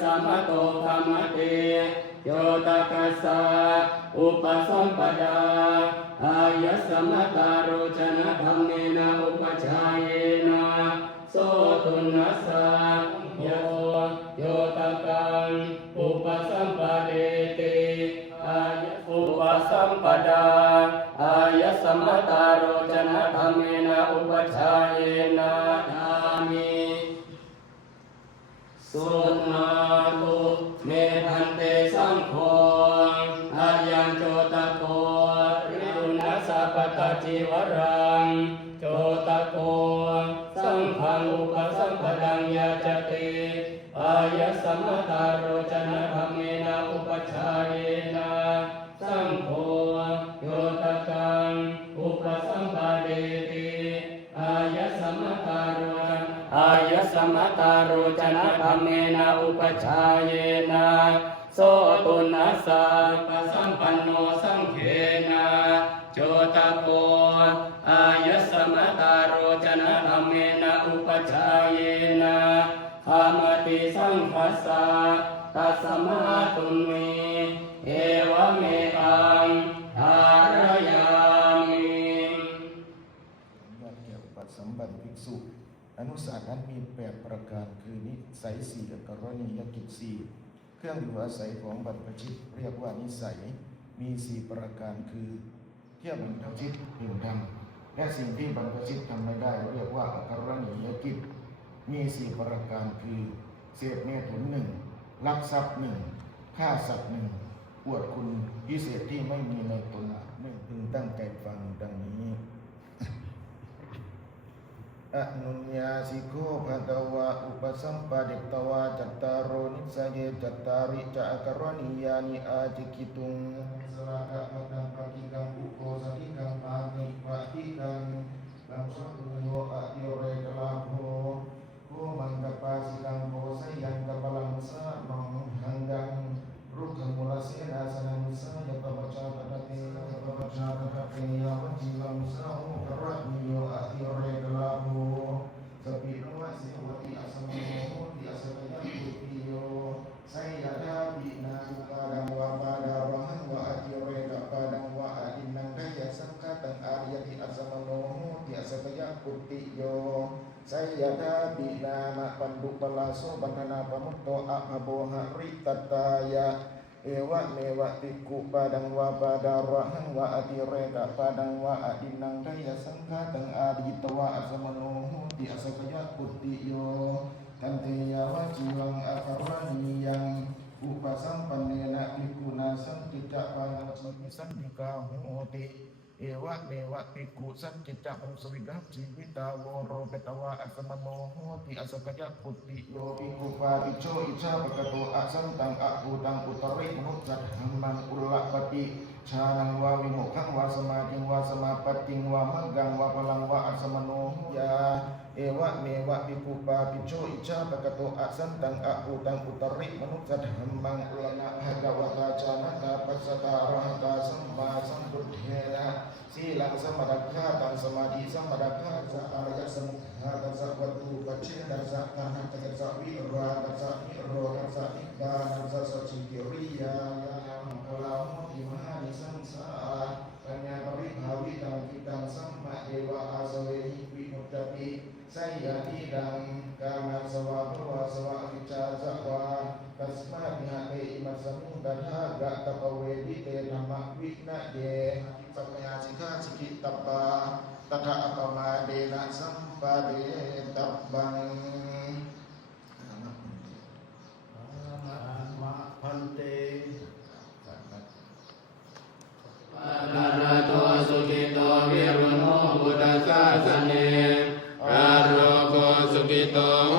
สัมโตธรรมเตโยตกัสสะอุปสัมปดาอายะสัมมตาโรจนะธรรมเนนะอุปชายเยนะโสตุนัสสะโยตกังอุปสัมปเดติอายะอุปสัมปดาอายะสัมมตาโรจนะธรรมเนนะอุปชายเยนะธามิสุนาตุเมพันเตสังโฆอายังโจตโกริยุนัสสะปตจิวรังโจตโกสังฆังอุปสัมปดังยาจติอายะสัมมตาโรจนะธรรมเมนะอุปชายเยนะสังโฆโยตกังอุปสัมปเดติอายะสัมมตาโรอายะสัมมตาโรจนะธรรมเมนะอุปชายเยนะโสตุนัสสะปะสัมปันโนสังเขนะโจตโกอายะสัมมตาโรจนะธรรมเมนะอุปชายเยนะธรรมติสังคัสสะตัสมาตุมิเอวเมตังทารยามิยอดแก้วอุปสัมบันภิกษุอนุสาสนั้นมี8ประการคือนิสัย4กับกรณียกิจ4เครื่องอยู่อาศัยของบรรพชิตเรียกว่านิสัยมี4ประการคือเที่ยวบรรพชิตพึงทำและสิ่งที่บรรพชิตทำไม่ได้เรียกว่าอกรณียกิจมี4ประการคือเสพเมถุน1ลักทรัพย์1ฆ่าสัตว์1อวดคุณพิเศษที่ไม่มีในตน1พึงตั้งใจฟังดังนี้อนุญญาสิโกภะตวะอุปสัมปะเดตวะจัตตารโรนิสเยจัตตาริจะอกรณียานิอาจิกิตุงสระกะมะตังปะกิกังอุโกสติกังปานิวะติกังลังสัตุโยอะติเรกลาโภโกมังกปาสิกังโภสยังกปะลังสะมังหังกังรุกขมุลเสนาสนังสะยะปะปะชาปะเตยะปะปะชาปะเตยะวัจจิลังสะโหกะระนิโยอะติเรกลาโภสปิโนวะสิวติอัสสมิโหติอัสสะยะปุติโยไสยะดาปินาอุปาดังวะปาดารหังวะอะติเรกะปาดังวะอะอินนังไดยะสังฆะตังอาริยติอัสสมโนโหติอัสสะยะปุติโยไสยะดาปินามะปันดุปลาโสบันธนาปมุตโตอะภโบหะริตตายะเอวะเมวะติกุปาดังวะปาดาระหังวะอติเรกะปาดังวะอดินังไดยสังฆะตังอาดิตวะอัสมโนโหติอัสสยะปุติโยทันเทยวะจิวังอะคะระนียังอุปสัมปันเนนะภิกขุนาสันติจะปานังสัมสันติกาโหติเอวะเมวะภิกขุสันติจะปังสวิกัปจิวิตาโวโรเปตวะอัสมโนโหติอัสสยะปุติโยภิกขุปาติโชอิชาปะกะโตอะสันตังอะภูตังอุตริมนุสสัทธัมมังอุลละปติชานังวาวิโมขังวาสมาธิงวาสมาปติงวามังกังวาพลังวาอัสมโนยาเอวะเมวะภิกขุปาติโชอิชาปะกะโตอะสันตังอะภูตังอุตริมนุสสัทธัมมังอุลละภะคะวะตาจานะตาปัสสตาอะระหะตาสัมมาสัมพุทเถนะสีลังสมดักขาตังสมาธิสมดักขาสัอารยสมุขะตัสสะวัตถุปัจเจตัสสะกานังตัสสะวิราตัสสะนิโรตัสสะนิบานังตัสสะจิกิริยายานังพลามุติมหานิสังสาปัญญาปริภาวิตังกิตังสัมมาเอวะอาสเวหิวิมุตตติไสยะทิดังกามัสสวะภวะสวะวิจาสวะตัสมาญะเตอิมัสสมุตถากะตะปเวทิเตนะมะวินะเยสัมมาสิกขาสิกิตปาตถาปมาเดนะสัมปะเดตัปปังพันเตนาราโตสุขิโตวิรุณโหพุทธศาสเนอาโรโกสุขิโตว